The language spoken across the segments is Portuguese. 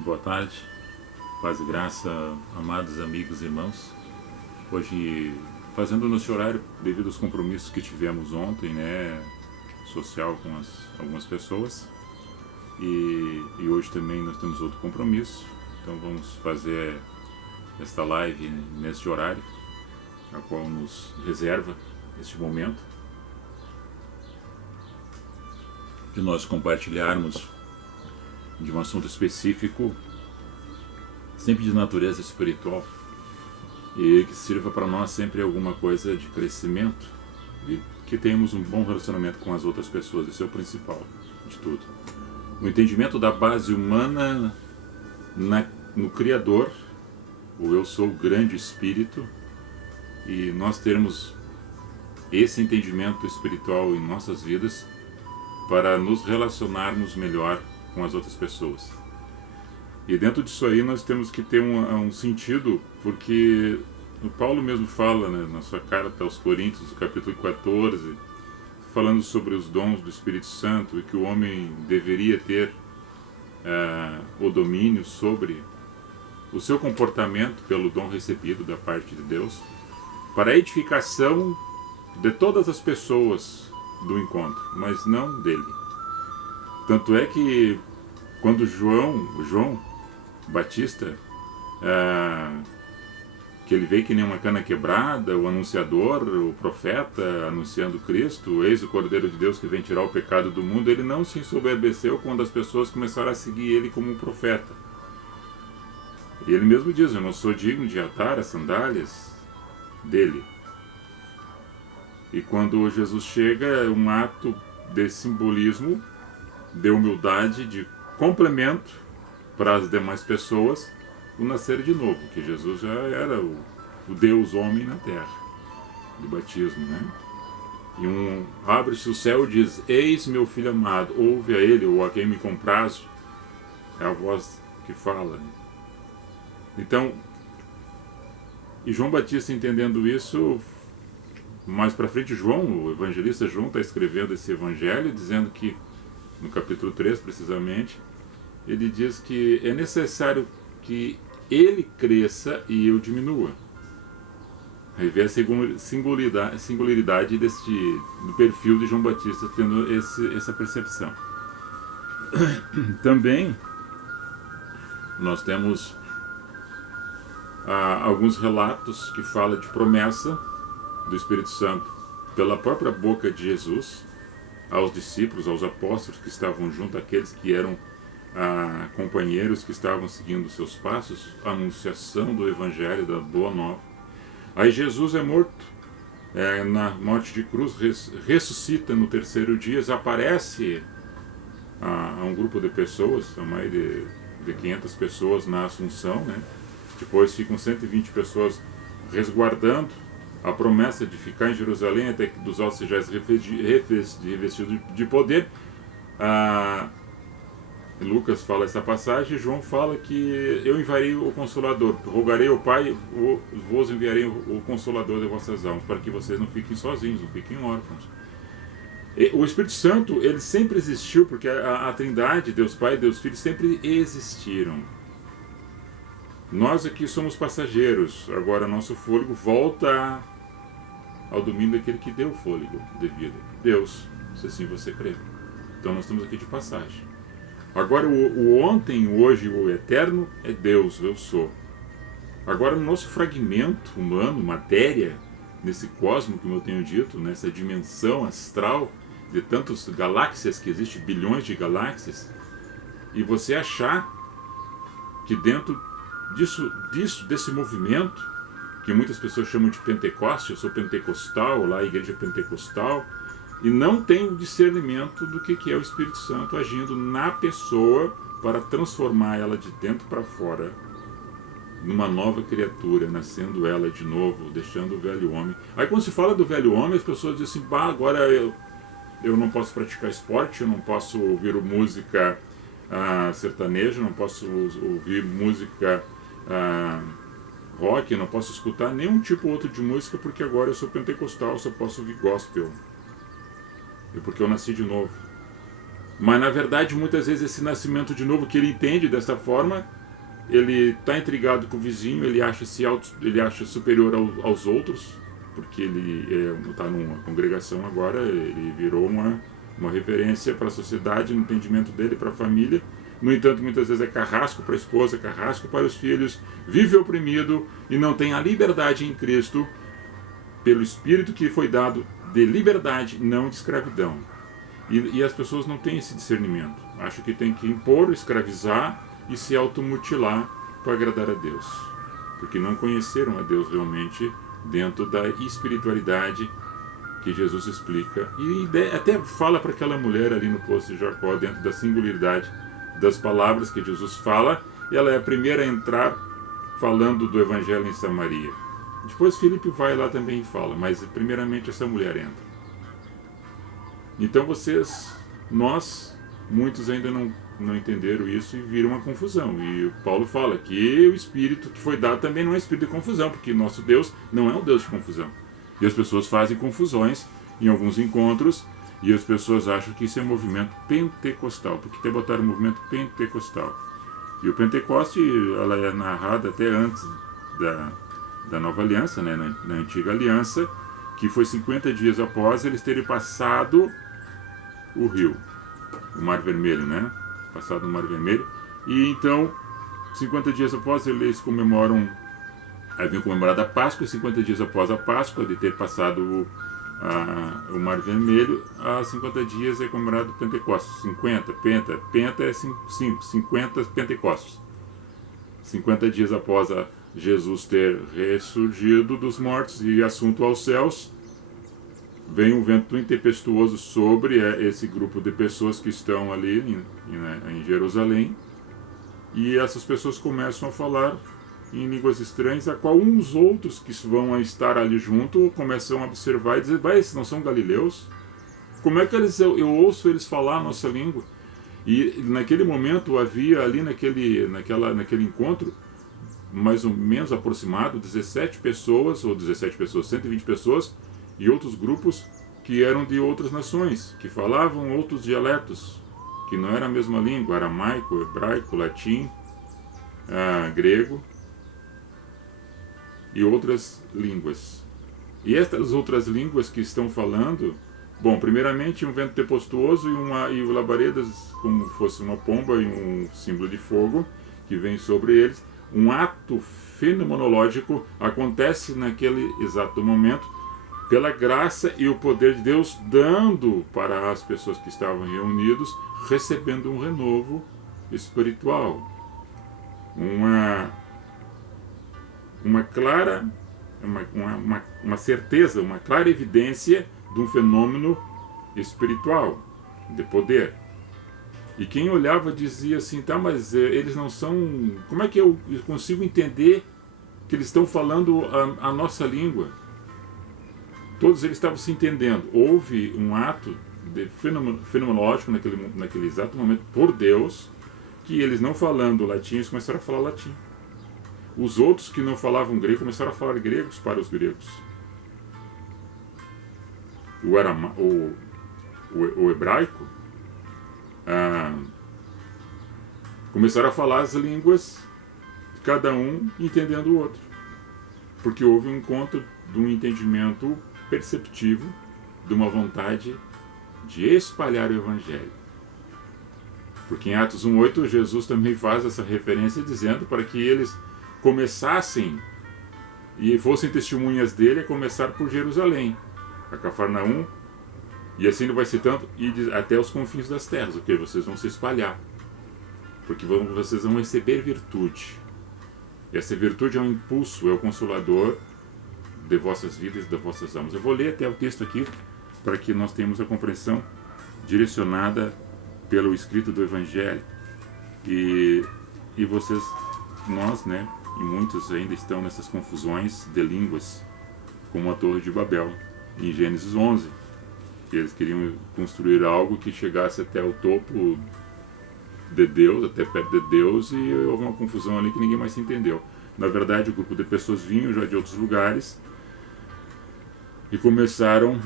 Boa tarde, paz e graça, amados amigos e irmãos. Hoje, fazendo o nosso horário devido aos compromissos que tivemos ontem, né, social com algumas pessoas, e hoje também nós temos outro compromisso, então vamos fazer esta live neste horário, a qual nos reserva este momento, de nós compartilharmos de um assunto específico, sempre de natureza espiritual, e que sirva para nós sempre alguma coisa de crescimento e que tenhamos um bom relacionamento com as outras pessoas. Isso é o principal de tudo. O entendimento da base humana no Criador, o Eu Sou o Grande Espírito, e nós termos esse entendimento espiritual em nossas vidas para nos relacionarmos melhor com as outras pessoas. E dentro disso aí nós temos que ter um sentido, porque o Paulo mesmo fala, né, na sua carta aos Coríntios, no capítulo 14, falando sobre os dons do Espírito Santo e que o homem deveria ter o domínio sobre o seu comportamento pelo dom recebido da parte de Deus, para a edificação de todas as pessoas do encontro, mas não dele. Tanto é que quando João Batista, que ele veio que nem uma cana quebrada, o anunciador, o profeta anunciando Cristo, eis o Cordeiro de Deus que vem tirar o pecado do mundo, ele não se ensoberbeceu quando as pessoas começaram a seguir ele como um profeta. E ele mesmo diz, eu não sou digno de atar as sandálias dele. E quando Jesus chega, é um ato de simbolismo, de humildade, de complemento para as demais pessoas, o nascer de novo, que Jesus já era o Deus homem na terra, do batismo, né? E abre-se o céu e diz, eis meu filho amado, ouve a ele, ou a quem me comprazo, é a voz que fala. Então, e João Batista entendendo isso, mais para frente João, o evangelista João, está escrevendo esse evangelho, dizendo que, no capítulo 3 precisamente, ele diz que é necessário que ele cresça e eu diminua. Aí vê a singularidade do perfil de João Batista tendo essa percepção. Também nós temos alguns relatos que falam de promessa do Espírito Santo pela própria boca de Jesus aos discípulos, aos apóstolos que estavam junto, aqueles que eram companheiros que estavam seguindo seus passos, a anunciação do Evangelho, da Boa Nova. Aí Jesus é morto na morte de cruz, ressuscita no terceiro dia, aparece a um grupo de pessoas, a mais de 500 pessoas na Assunção, né? Depois ficam 120 pessoas resguardando a promessa de ficar em Jerusalém até que dos ossos sejais revestidos de poder. Lucas fala essa passagem, e João fala que eu enviarei o Consolador, rogarei ao Pai, vos enviarei o Consolador de vossas almas, para que vocês não fiquem sozinhos, não fiquem órfãos. O Espírito Santo, ele sempre existiu, porque a Trindade, Deus Pai e Deus Filho, sempre existiram. Nós aqui somos passageiros, agora nosso fôlego volta ao domínio daquele que deu o fôlego de vida, Deus, se assim você crê. Então nós estamos aqui de passagem. Agora o ontem, o hoje e o eterno é Deus, eu sou. Agora no nosso fragmento humano, matéria, nesse cosmo, como eu tenho dito, nessa dimensão astral de tantas galáxias que existem, bilhões de galáxias, e você achar que dentro desse movimento, que muitas pessoas chamam de Pentecoste, eu sou pentecostal, lá a igreja pentecostal, e não tem o discernimento do que é o Espírito Santo agindo na pessoa para transformar ela de dentro para fora numa nova criatura, nascendo ela de novo, deixando o velho homem. Aí quando se fala do velho homem, as pessoas dizem assim, agora eu não posso praticar esporte, eu não posso ouvir música sertaneja, não posso ouvir música rock, não posso escutar nenhum tipo outro de música, porque agora eu sou pentecostal, só posso ouvir gospel. é porque eu nasci de novo. Mas na verdade, muitas vezes esse nascimento de novo que ele entende dessa forma, ele está intrigado com o vizinho, ele acha superior aos outros, porque ele está numa congregação agora, ele virou uma referência para a sociedade, no entendimento dele, para a família. No entanto, muitas vezes é carrasco para a esposa, carrasco para os filhos, vive oprimido e não tem a liberdade em Cristo, pelo Espírito que foi dado de liberdade, não de escravidão. E as pessoas não têm esse discernimento. Acham que tem que impor, escravizar e se automutilar para agradar a Deus. Porque não conheceram a Deus realmente dentro da espiritualidade que Jesus explica. E até fala para aquela mulher ali no poço de Jacó, dentro da singularidade das palavras que Jesus fala. Ela é a primeira a entrar falando do Evangelho em Samaria. Depois Filipe vai lá também e fala, mas primeiramente essa mulher entra. Então nós, muitos ainda não entenderam isso e viram uma confusão. E o Paulo fala que o Espírito que foi dado também não é Espírito de confusão, porque nosso Deus não é um Deus de confusão. E as pessoas fazem confusões em alguns encontros e as pessoas acham que isso é movimento pentecostal, porque até botaram o movimento pentecostal. E o Pentecoste, ela é narrada até antes da Nova Aliança, né, na Antiga Aliança, que foi 50 dias após eles terem passado o rio, o Mar Vermelho, né? Passado o Mar Vermelho. E então, 50 dias após, eles haviam comemorado a Páscoa, 50 dias após a Páscoa, de ter passado o Mar Vermelho, há 50 dias é comemorado o Pentecostes. 50, penta é 5, 50 Pentecostes. 50 dias após Jesus ter ressurgido dos mortos e assunto aos céus, vem um vento intempestuoso sobre esse grupo de pessoas que estão ali em Jerusalém, e essas pessoas começam a falar em línguas estranhas, a qual uns outros que vão estar ali junto começam a observar e dizer, esses não são galileus? Como é que eu ouço eles falar a nossa língua? E naquele momento havia ali naquele encontro, mais ou menos aproximado, 17 pessoas, 120 pessoas, e outros grupos que eram de outras nações, que falavam outros dialetos, que não era a mesma língua, aramaico, hebraico, latim, grego e outras línguas. E estas outras línguas que estão falando, primeiramente um vento tempestuoso e labaredas como fosse uma pomba e um símbolo de fogo que vem sobre eles. Um ato fenomenológico acontece naquele exato momento, pela graça e o poder de Deus, dando para as pessoas que estavam reunidos, recebendo um renovo espiritual. Uma clara, uma certeza, uma clara evidência de um fenômeno espiritual, de poder. E quem olhava dizia assim, mas eles não são... Como é que eu consigo entender que eles estão falando a nossa língua? Todos eles estavam se entendendo. Houve um ato fenomenológico naquele exato momento, por Deus, que eles não falando latim, eles começaram a falar latim. Os outros que não falavam grego começaram a falar gregos para os gregos. O hebraico começaram a falar as línguas, cada um entendendo o outro. Porque houve um encontro de um entendimento perceptivo, de uma vontade de espalhar o Evangelho. Porque em Atos 1:8 Jesus também faz essa referência dizendo para que eles começassem e fossem testemunhas dele, a começar por Jerusalém, a Cafarnaum, e assim ele vai citando, e até os confins das terras, ok? Vocês vão se espalhar, porque vocês vão receber virtude. E essa virtude é um impulso, é o consolador de vossas vidas e das vossas almas. Eu vou ler até o texto aqui, para que nós tenhamos a compreensão direcionada pelo escrito do Evangelho. E nós, né, e muitos ainda estão nessas confusões de línguas, como a Torre de Babel, em Gênesis 11, que eles queriam construir algo que chegasse até o topo de Deus, até perto de Deus, e houve uma confusão ali que ninguém mais se entendeu. Na verdade, o grupo de pessoas vinham já de outros lugares e começaram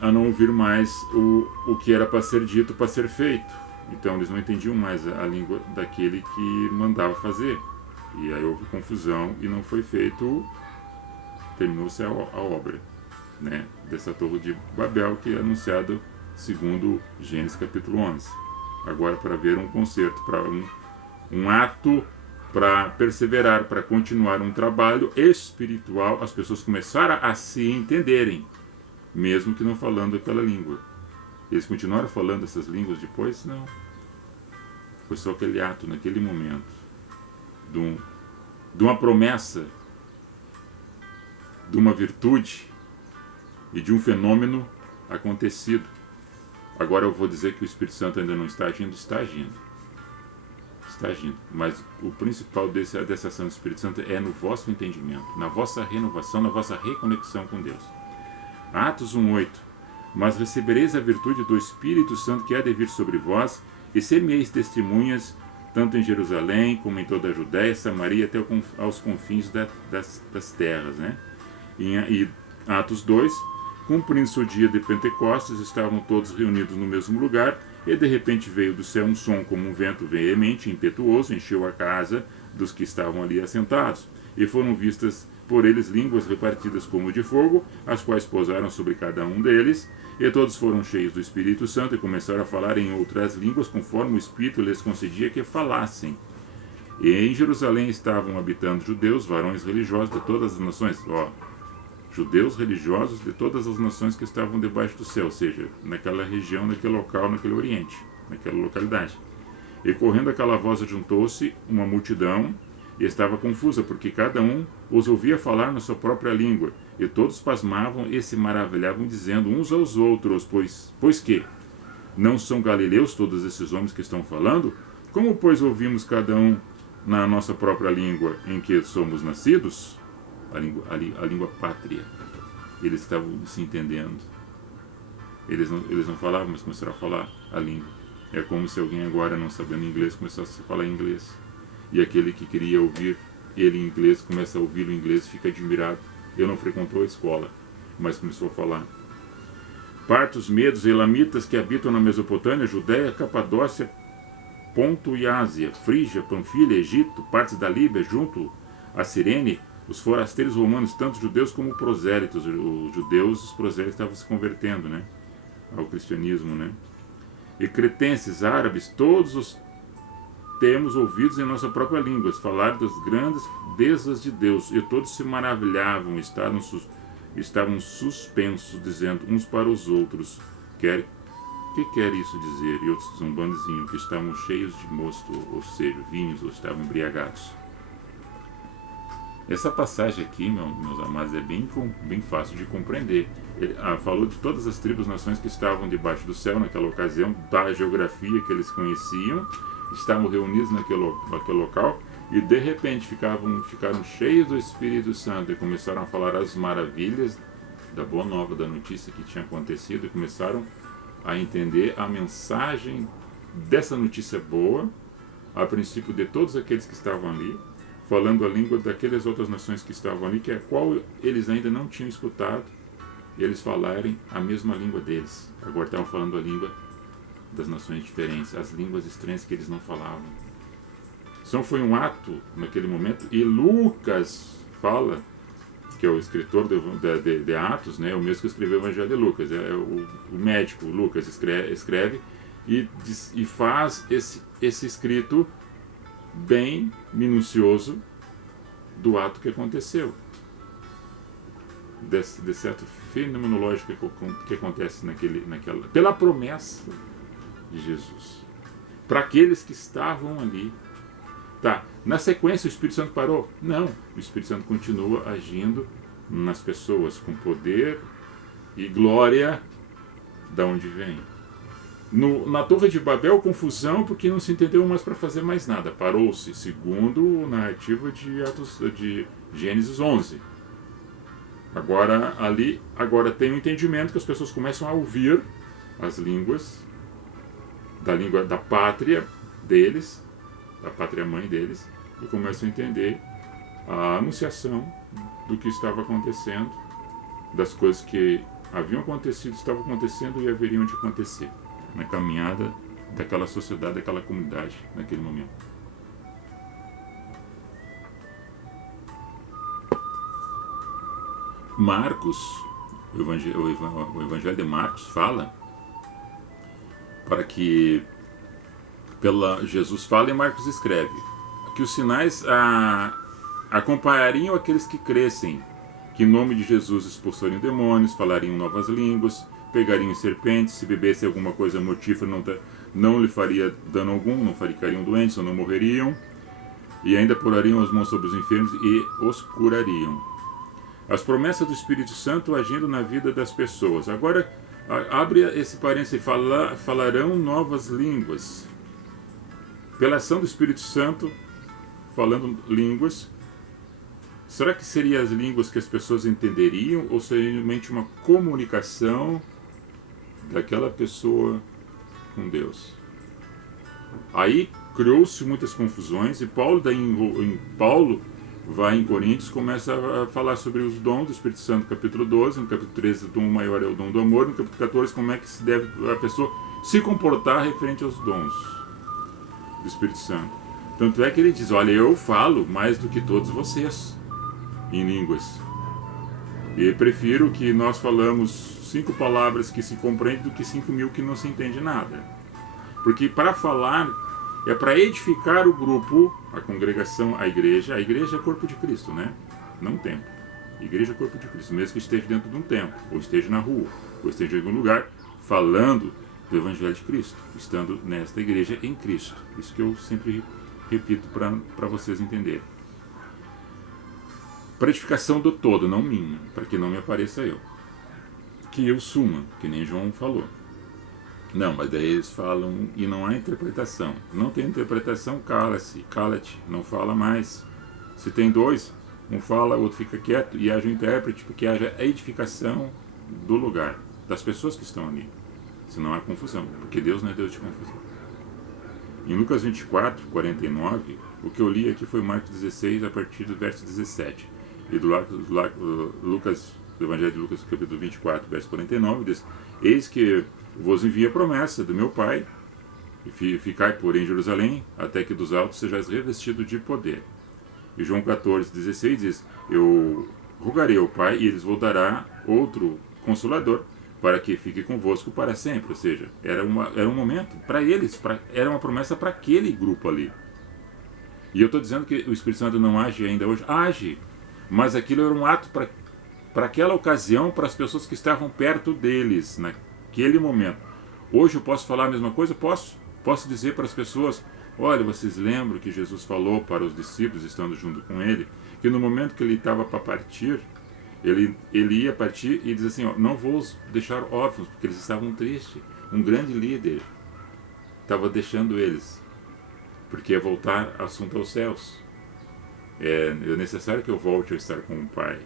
a não ouvir mais o que era para ser dito, para ser feito. Então eles não entendiam mais a língua daquele que mandava fazer. E aí houve confusão e não foi feito, terminou-se a obra, né, dessa Torre de Babel, que é anunciado segundo Gênesis capítulo 11. Agora, para ver um concerto, para um ato para perseverar, para continuar um trabalho espiritual, as pessoas começaram a se entenderem, mesmo que não falando aquela língua. Eles continuaram falando essas línguas depois? Não. Foi só aquele ato, naquele momento, de uma promessa, de uma virtude e de um fenômeno acontecido. Agora eu vou dizer que o Espírito Santo ainda não está agindo, está agindo. Está agindo. Mas o principal dessa ação do Espírito Santo é no vosso entendimento, na vossa renovação, na vossa reconexão com Deus. Atos 1:8. Mas recebereis a virtude do Espírito Santo que há de vir sobre vós, e semeis testemunhas, tanto em Jerusalém como em toda a Judéia, Samaria, até aos confins das terras. Né? E Atos 2, cumprindo-se o dia de Pentecostes, estavam todos reunidos no mesmo lugar, e de repente veio do céu um som como um vento veemente, impetuoso, encheu a casa dos que estavam ali assentados, e foram vistas por eles línguas repartidas como de fogo, as quais pousaram sobre cada um deles, e todos foram cheios do Espírito Santo e começaram a falar em outras línguas, conforme o Espírito lhes concedia que falassem. E em Jerusalém estavam habitando judeus, varões religiosos de todas as nações. Judeus religiosos de todas as nações que estavam debaixo do céu, ou seja, naquela região, naquele local, naquele oriente, naquela localidade. E correndo aquela voz juntou-se uma multidão, e estava confusa, porque cada um os ouvia falar na sua própria língua, e todos pasmavam e se maravilhavam, dizendo uns aos outros, pois que? Não são galileus todos esses homens que estão falando? Como, pois, ouvimos cada um na nossa própria língua em que somos nascidos? A língua pátria. Eles estavam se entendendo. Eles não falavam, mas começaram a falar a língua. É como se alguém agora, não sabendo inglês, começasse a falar inglês. E aquele que queria ouvir ele em inglês, começa a ouvir o inglês, fica admirado. Ele não frequentou a escola, mas começou a falar. Partos, medos, elamitas que habitam na Mesopotâmia, Judéia, Capadócia, Ponto e Ásia, Frígia, Panfilha, Egito, partes da Líbia, junto a Cirene, os forasteiros romanos, tanto judeus como prosélitos. Os judeus, os prosélitos estavam se convertendo, né, ao cristianismo, né? E cretenses, árabes, todos os temos ouvidos em nossa própria língua falar das grandes grandezas de Deus, e todos se maravilhavam, estavam suspensos, dizendo uns para os outros, que quer isso dizer? E outros zombando diziam que estavam cheios de mosto, ou seja, vinhos, ou estavam embriagados. Essa passagem aqui, meus amados, é bem fácil de compreender. Ele falou de todas as tribos, nações que estavam debaixo do céu naquela ocasião, da geografia que eles conheciam, estavam reunidos naquele local, e de repente ficaram cheios do Espírito Santo e começaram a falar as maravilhas da boa nova, da notícia que tinha acontecido, e começaram a entender a mensagem dessa notícia boa, a princípio de todos aqueles que estavam ali, falando a língua daquelas outras nações que estavam ali, que a qual eles ainda não tinham escutado, e eles falarem a mesma língua deles. Agora estavam falando a língua das nações diferentes, as línguas estranhas que eles não falavam. Então foi um ato naquele momento, e Lucas fala, que é o escritor de Atos, né, o mesmo que escreveu o Evangelho de Lucas, é o médico Lucas escreve e faz esse escrito bem minucioso do ato que aconteceu, de certo fenomenológico que acontece naquela, pela promessa de Jesus, para aqueles que estavam ali. Tá, na sequência o Espírito Santo parou? Não, o Espírito Santo continua agindo nas pessoas com poder e glória, da onde vem. Na Torre de Babel, confusão, porque não se entendeu mais para fazer mais nada. Parou-se, segundo o narrativo de Gênesis 11. Agora tem um entendimento que as pessoas começam a ouvir as línguas, da língua da pátria deles, da pátria mãe deles, e começam a entender a anunciação do que estava acontecendo, das coisas que haviam acontecido, estavam acontecendo e haveriam de acontecer na caminhada daquela sociedade, daquela comunidade, naquele momento. Marcos, o Evangelho de Marcos fala para que Jesus fala e Marcos escreve que os sinais acompanhariam aqueles que crescem, que em nome de Jesus expulsariam demônios, falariam novas línguas, pegariam serpentes, se bebessem alguma coisa mortífera não lhe faria dano algum, não ficariam doentes ou não morreriam, e ainda porariam as mãos sobre os enfermos e os curariam. As promessas do Espírito Santo agindo na vida das pessoas. Agora, abre esse parênteses, falarão novas línguas. Pela ação do Espírito Santo, falando línguas, será que seriam as línguas que as pessoas entenderiam ou seria somente uma comunicação daquela pessoa com Deus? Aí criou-se muitas confusões e Paulo vai em Coríntios, começa a falar sobre os dons do Espírito Santo, no capítulo 12, no capítulo 13 o dom maior é o dom do amor, no capítulo 14 como é que se deve a pessoa se comportar referente aos dons do Espírito Santo. Tanto é que ele diz, olha, eu falo mais do que todos vocês em línguas. E prefiro que nós falamos 5 palavras que se compreendem do que 5.000 que não se entende nada. Porque para falar é para edificar o grupo, a congregação, a igreja. A igreja é corpo de Cristo, né? Não templo. A igreja é corpo de Cristo, mesmo que esteja dentro de um templo, ou esteja na rua, ou esteja em algum lugar, falando do Evangelho de Cristo, estando nesta igreja em Cristo. Isso que eu sempre repito para vocês entenderem. Para edificação do todo, não minha, para que não me apareça eu. Que eu suma, que nem João falou. Não, mas daí eles falam e não há interpretação. Não tem interpretação, cala-te, não fala mais. Se tem 2, um fala, o outro fica quieto e haja o intérprete, porque haja a edificação do lugar, das pessoas que estão ali. Senão há confusão, porque Deus não é Deus de confusão. Em Lucas 24, 49, o que eu li aqui foi Marcos 16, a partir do verso 17. E do Lucas, do Evangelho de Lucas, capítulo 24, verso 49, diz: Eis que vos envia a promessa do meu Pai, e ficai, porém, em Jerusalém, até que dos altos sejais revestido de poder. E João 14, 16 diz: Eu rogarei ao Pai, e eles vos dará outro Consolador, para que fique convosco para sempre. Ou seja, era um momento para eles, era uma promessa para aquele grupo ali. E eu estou dizendo que o Espírito Santo não age ainda hoje, age, mas aquilo era um ato para aquela ocasião, para as pessoas que estavam perto deles, naquele momento. Hoje eu posso falar a mesma coisa? Posso dizer para as pessoas: olha, vocês lembram que Jesus falou para os discípulos, estando junto com ele, que no momento que ele estava para partir, ele ia partir e diz assim, ó, não vou os deixar órfãos, porque eles estavam tristes. Um grande líder estava deixando eles, porque ia voltar assunto aos céus. É necessário que eu volte a estar com o Pai,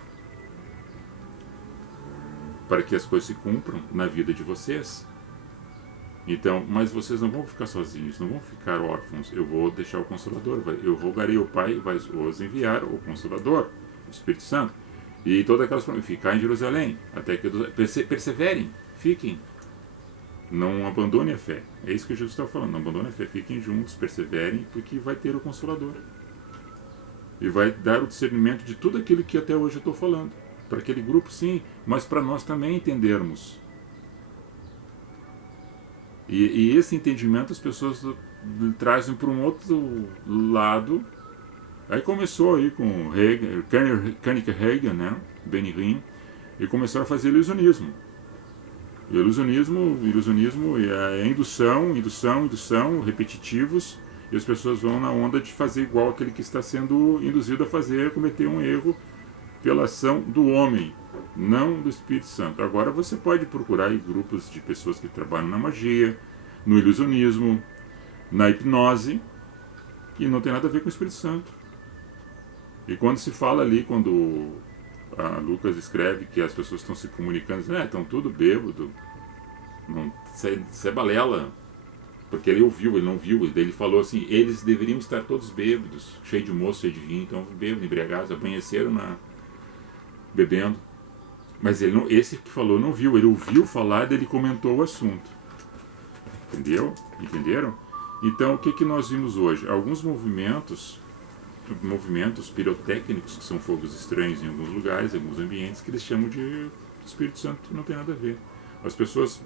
para que as coisas se cumpram na vida de vocês. Então, mas vocês não vão ficar sozinhos, não vão ficar órfãos. Eu vou deixar o Consolador, eu rogarei ao Pai, vai os enviar o Consolador, o Espírito Santo. E todas aquelas promessas, ficar em Jerusalém, até que perseverem, fiquem. Não abandone a fé. É isso que Jesus está falando, não abandone a fé, fiquem juntos, perseverem, porque vai ter o Consolador. E vai dar o discernimento de tudo aquilo que até hoje eu estou falando. Para aquele grupo, sim, mas para nós também entendermos. E esse entendimento as pessoas trazem para um outro lado. Aí começou aí com Kenneth Hagin, né, Benny, e começaram a fazer ilusionismo. Ilusionismo é indução, repetitivos, e as pessoas vão na onda de fazer igual aquele que está sendo induzido a fazer, cometer um erro pela ação do homem, não do Espírito Santo. Agora você pode procurar aí grupos de pessoas que trabalham na magia, no ilusionismo, na hipnose, e não tem nada a ver com o Espírito Santo. E quando se fala ali, quando Lucas escreve que as pessoas estão se comunicando, estão tudo bêbado, isso é balela, porque ele ouviu, ele não viu, ele falou assim, eles deveriam estar todos bêbados, cheio de moço, cheio de vinho, então bêbado, embriagados, amanheceram bebendo. Mas ele não, esse que falou não viu, ele ouviu falar, ele comentou o assunto. Entendeu? Entenderam? Então, o que nós vimos hoje? Alguns movimentos pirotécnicos, que são fogos estranhos em alguns lugares, em alguns ambientes, que eles chamam de Espírito Santo, não tem nada a ver. As pessoas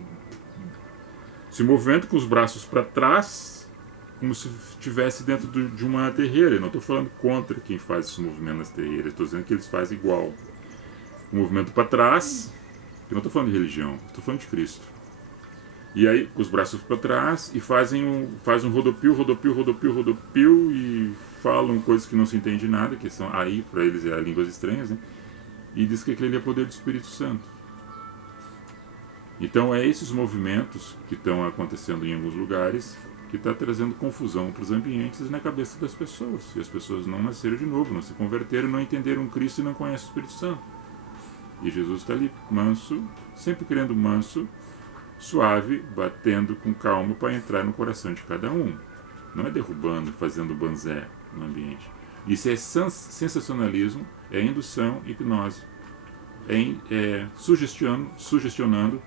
se movimentam com os braços para trás, como se estivesse dentro de uma terreira. Eu não estou falando contra quem faz esse movimento nas terreiras, estou dizendo que eles fazem igual. O movimento para trás, eu não estou falando de religião, estou falando de Cristo. E aí, com os braços para trás, e fazem um rodopio, e falam coisas que não se entende nada, que são aí, para eles, é línguas estranhas, né? E diz que aquele é poder do Espírito Santo. Então, é esses movimentos que estão acontecendo em alguns lugares que está trazendo confusão para os ambientes e na cabeça das pessoas. E as pessoas não nasceram de novo, não se converteram, não entenderam Cristo e não conhecem o Espírito Santo. E Jesus está ali, manso, sempre querendo manso, suave, batendo com calma para entrar no coração de cada um. Não é derrubando, fazendo banzé no ambiente. Isso é sensacionalismo, é indução, hipnose. É sugestionando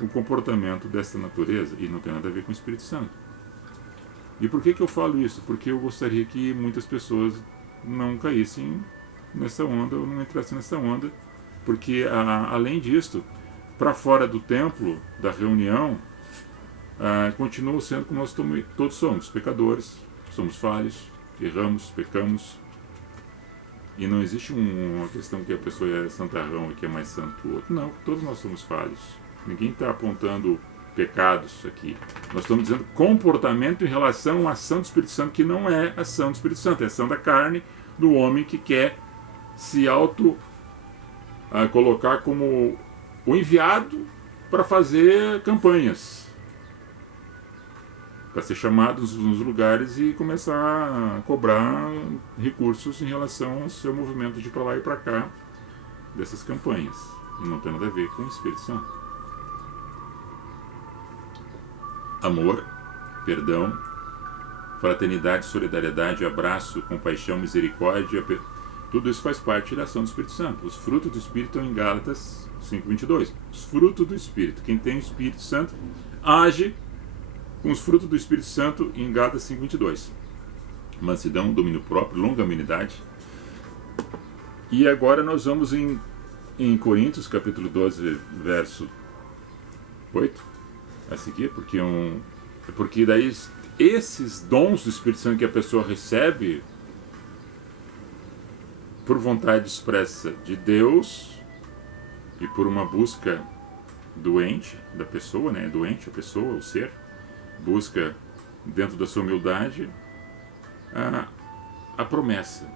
o comportamento dessa natureza, e não tem nada a ver com o Espírito Santo. E por que eu falo isso? Porque eu gostaria que muitas pessoas não caíssem nessa onda, ou não entrassem nessa onda, porque além disso, para fora do templo, da reunião, continua sendo como nós todos somos, pecadores, somos falhos, erramos, pecamos, e não existe uma questão que a pessoa é santarrão e que é mais santo que o outro. Não, todos nós somos falhos. Ninguém está apontando pecados aqui. Nós estamos dizendo comportamento em relação à ação do Espírito Santo, que não é ação do Espírito Santo, é ação da carne, do homem que quer se colocar como o enviado para fazer campanhas, para ser chamados nos lugares e começar a cobrar recursos em relação ao seu movimento de para lá e para cá dessas campanhas. E não tem nada a ver com o Espírito Santo. Amor, perdão, fraternidade, solidariedade, abraço, compaixão, misericórdia, tudo isso faz parte da ação do Espírito Santo. Os frutos do Espírito estão em Gálatas 5:22. Os frutos do Espírito. Quem tem o Espírito Santo age com os frutos do Espírito Santo em Gálatas 5:22. Mansidão, domínio próprio, longanimidade. E agora nós vamos em Coríntios, capítulo 12, verso 8. A seguir, porque daí esses dons do Espírito Santo que a pessoa recebe por vontade expressa de Deus e por uma busca doente da pessoa, né? Doente a pessoa, o ser, busca dentro da sua humildade a promessa.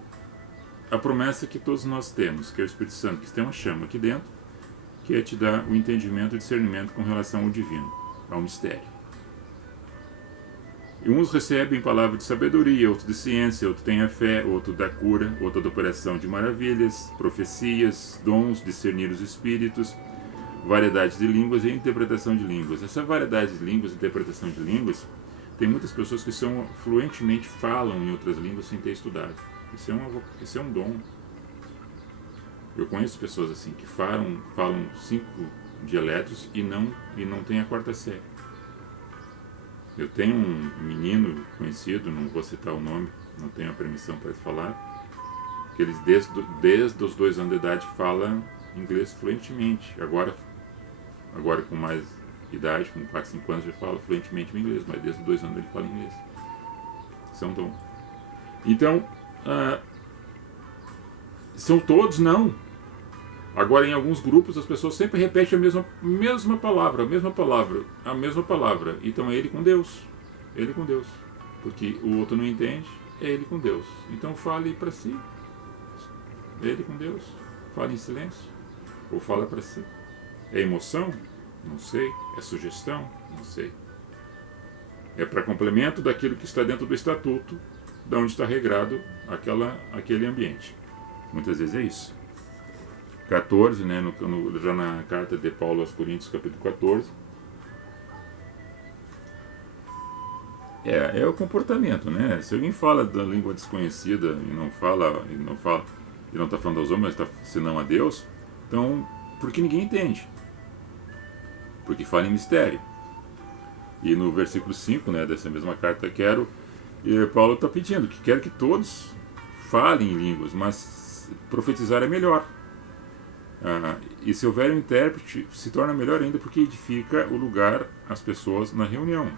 A promessa que todos nós temos, que é o Espírito Santo, que tem uma chama aqui dentro, que é te dar o entendimento e discernimento com relação ao divino, ao mistério. E uns recebem palavra de sabedoria, outros de ciência, outro tem a fé, outro da cura, outro da operação de maravilhas, profecias, dons, discernir os espíritos, variedade de línguas e interpretação de línguas. Essa variedade de línguas e interpretação de línguas, tem muitas pessoas que fluentemente falam em outras línguas sem ter estudado. Isso é um dom. Eu conheço pessoas assim que falam 5 dialetos e não tem a quarta série. Eu tenho um menino conhecido, não vou citar o nome, não tenho a permissão para falar, que eles desde os 2 anos de idade falam inglês fluentemente. Agora com mais idade, com 4, 5 anos, já fala fluentemente o inglês, mas desde os 2 anos ele fala inglês. Isso é um dom. Então, são todos? Não. Agora, em alguns grupos, as pessoas sempre repetem a mesma palavra. Então, é ele com Deus. Ele com Deus. Porque o outro não entende, é ele com Deus. Então, fale para si. Ele com Deus. Fale em silêncio. Ou fala para si. É emoção? Não sei. É sugestão? Não sei. É para complemento daquilo que está dentro do estatuto, de onde está regrado aquele ambiente. Muitas vezes é isso. 14, né, já na carta de Paulo aos Coríntios, capítulo 14. É o comportamento, né? Se alguém fala da língua desconhecida e não está falando aos homens, mas está senão a Deus, então porque ninguém entende. Porque fala em mistério. E no versículo 5, né, dessa mesma carta, Paulo está pedindo que quer que todos falem em línguas, mas profetizar é melhor. E se houver um intérprete, se torna melhor ainda, porque edifica o lugar, as pessoas na reunião.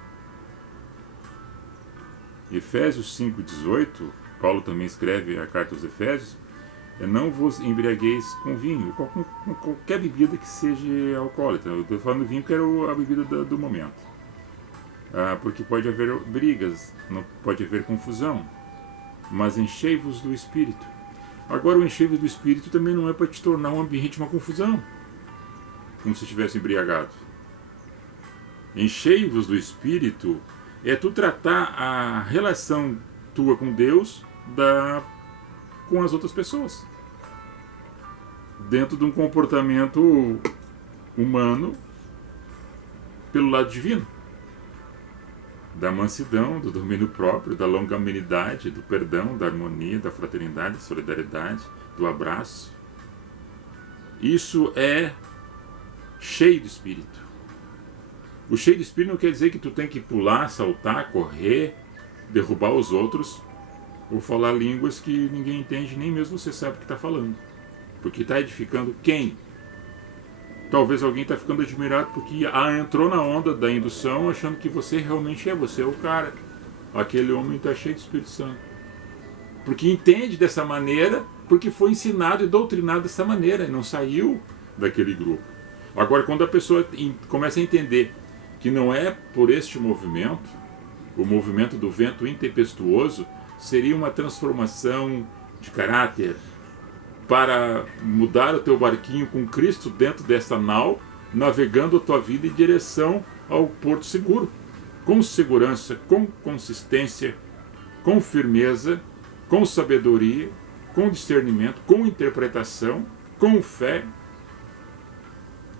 Efésios 5,18, Paulo também escreve a carta aos Efésios: não vos embriagueis com vinho, com qualquer bebida que seja alcoólica. Eu estou falando vinho que era a bebida do momento. Porque pode haver brigas, não pode haver confusão, mas enchei-vos do Espírito. Agora, o enchei-vos do Espírito também não é para te tornar um ambiente de uma confusão, como se estivesse embriagado. Enchei-vos do Espírito é tu tratar a relação tua com Deus com as outras pessoas, dentro de um comportamento humano pelo lado divino, da mansidão, do domínio próprio, da longanimidade, do perdão, da harmonia, da fraternidade, da solidariedade, do abraço. Isso é cheio do Espírito. O cheio do Espírito não quer dizer que tu tem que pular, saltar, correr, derrubar os outros, ou falar línguas que ninguém entende, nem mesmo você sabe o que está falando. Porque está edificando quem? Talvez alguém está ficando admirado porque entrou na onda da indução achando que você realmente você é o cara. Aquele homem está cheio do Espírito Santo. Porque entende dessa maneira, porque foi ensinado e doutrinado dessa maneira, e não saiu daquele grupo. Agora, quando a pessoa começa a entender que não é por este movimento, o movimento do vento intempestuoso, seria uma transformação de caráter, para mudar o teu barquinho com Cristo dentro dessa nau, navegando a tua vida em direção ao porto seguro, com segurança, com consistência, com firmeza, com sabedoria, com discernimento, com interpretação, com fé,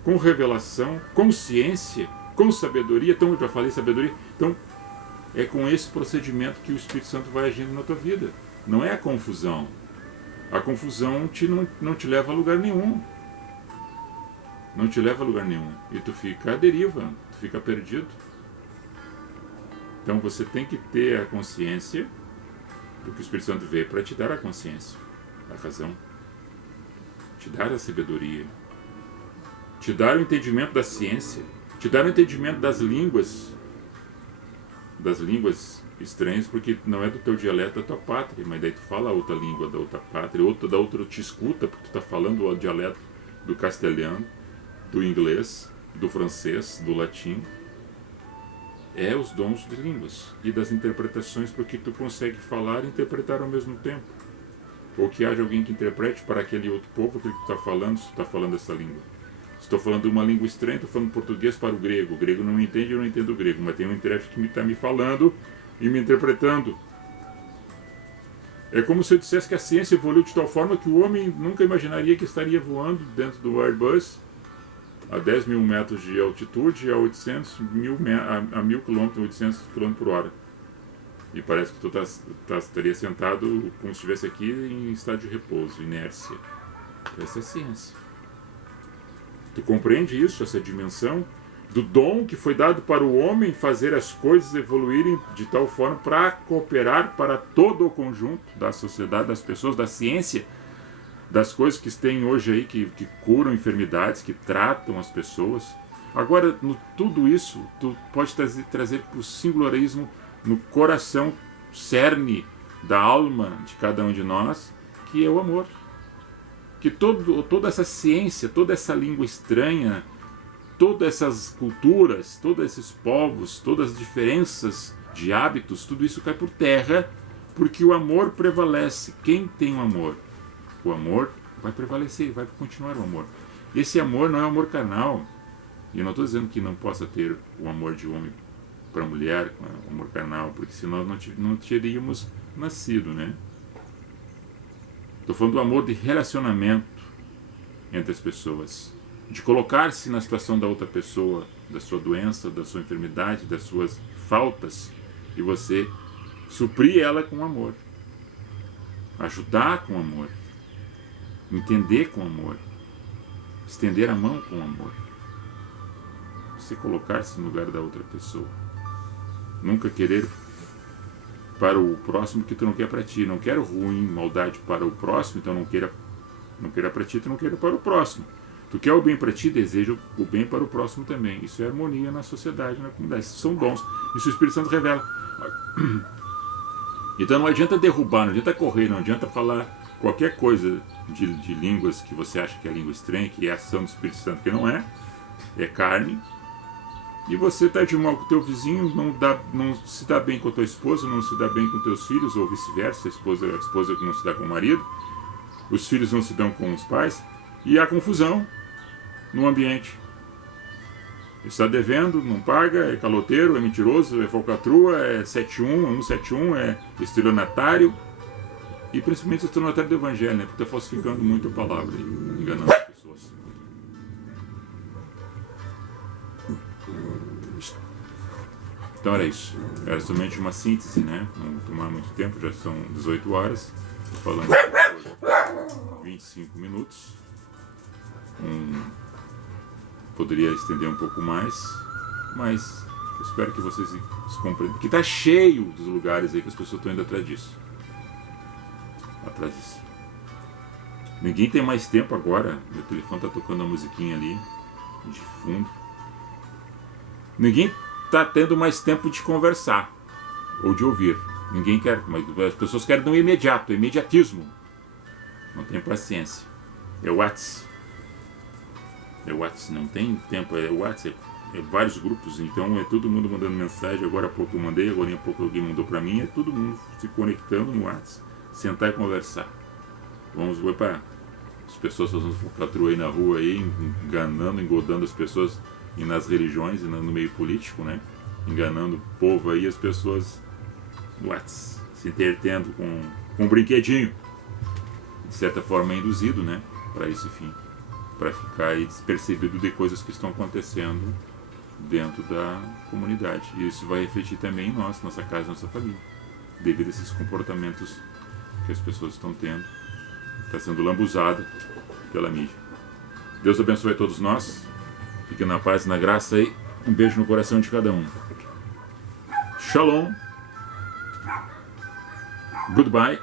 com revelação, com ciência, com sabedoria. Então, eu já falei sabedoria. Então, é com esse procedimento que o Espírito Santo vai agindo na tua vida. Não é a confusão. A confusão não te leva a lugar nenhum. Não te leva a lugar nenhum. E tu fica à deriva, tu fica perdido. Então você tem que ter a consciência, porque o Espírito Santo veio para te dar a consciência, a razão, te dar a sabedoria, te dar o entendimento da ciência, te dar o entendimento das línguas estranhas, porque não é do teu dialeto da tua pátria, mas daí tu fala outra língua da outra pátria, da outra te escuta, porque tu está falando o dialeto do castelhano, do inglês, do francês, do latim. É os dons de línguas e das interpretações, porque tu consegue falar e interpretar ao mesmo tempo. Ou que haja alguém que interprete para aquele outro povo que tu está falando, se tu está falando essa língua. Se estou falando uma língua estranha, estou falando português para o grego. O grego não entende, eu não entendo o grego, mas tem um intérprete que está me falando e me interpretando. É como se eu dissesse que a ciência evoluiu de tal forma que o homem nunca imaginaria que estaria voando dentro do Airbus a 10 mil metros de altitude a 1.000 km, 800 km por hora. E parece que tu estaria sentado como se estivesse aqui em estado de repouso, inércia. Essa é a ciência. Tu compreende isso, essa dimensão do dom que foi dado para o homem fazer as coisas evoluírem de tal forma para cooperar para todo o conjunto da sociedade, das pessoas, da ciência, das coisas que tem hoje aí que curam enfermidades, que tratam as pessoas. Agora, tudo isso, tu pode trazer para o singularismo no coração, cerne da alma de cada um de nós, que é o amor. Que toda essa ciência, toda essa língua estranha, todas essas culturas, todos esses povos, todas as diferenças de hábitos, tudo isso cai por terra, porque o amor prevalece. Quem tem o amor vai prevalecer, vai continuar o amor. Esse amor não é amor carnal. E eu não estou dizendo que não possa ter o amor de homem para mulher, o amor carnal, porque senão não teríamos nascido, né? Estou falando do amor de relacionamento entre as pessoas, de colocar-se na situação da outra pessoa, da sua doença, da sua enfermidade, das suas faltas, e você suprir ela com amor, ajudar com amor, entender com amor. estender a mão com amor. Você colocar-se no lugar da outra pessoa. Nunca querer para o próximo que tu não quer para ti. Não quero ruim, maldade para o próximo, então não queira para ti, tu não queira para o próximo. Tu quer o bem para ti, deseja o bem para o próximo também. Isso é harmonia na sociedade, na comunidade. Isso são dons. Isso o Espírito Santo revela. Então não adianta derrubar, não adianta correr, não adianta falar qualquer coisa de línguas que você acha que é língua estranha, que é ação do Espírito Santo, que não é. É carne. E você está de mal com o teu vizinho, não se dá bem com a tua esposa, não se dá bem com teus filhos, ou vice-versa, a esposa que não se dá com o marido, os filhos não se dão com os pais, e há confusão no ambiente. Está devendo, não paga, é caloteiro, é mentiroso, é falcatrua, é 71, é 171, é estelionatário, e principalmente estelionatário do Evangelho, né? Porque está falsificando muito a palavra, enganando as pessoas. Então era isso. Era somente uma síntese, né? Não tomar muito tempo, já são 18 horas. Estou falando por 25 minutos. Poderia estender um pouco mais, mas eu espero que vocês compreendam. Que está cheio dos lugares aí que as pessoas estão indo atrás disso. Ninguém tem mais tempo agora. Meu telefone está tocando a musiquinha ali, de fundo. Ninguém está tendo mais tempo de conversar ou de ouvir. Ninguém quer, mas as pessoas querem no imediato, imediatismo. Não tem paciência. É o WhatsApp. Não tem tempo, é WhatsApp. É vários grupos, então é todo mundo mandando mensagem. Agora há pouco eu mandei, agora há pouco alguém mandou para mim. É todo mundo se conectando no WhatsApp, sentar e conversar. Vamos ver para as pessoas fazendo falcatrua aí na rua, aí, enganando, engodando as pessoas e nas religiões e no meio político, né? Enganando o povo aí, as pessoas no WhatsApp, se entretendo com um brinquedinho, de certa forma é induzido, né? Para esse fim, para ficar aí despercebido de coisas que estão acontecendo dentro da comunidade. E isso vai refletir também em nós, nossa casa, nossa família, devido a esses comportamentos que as pessoas estão tendo. Está sendo lambuzada pela mídia. Deus abençoe a todos nós. Fiquem na paz e na graça aí. Um beijo no coração de cada um. Shalom. Goodbye.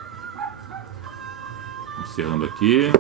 Encerrando aqui.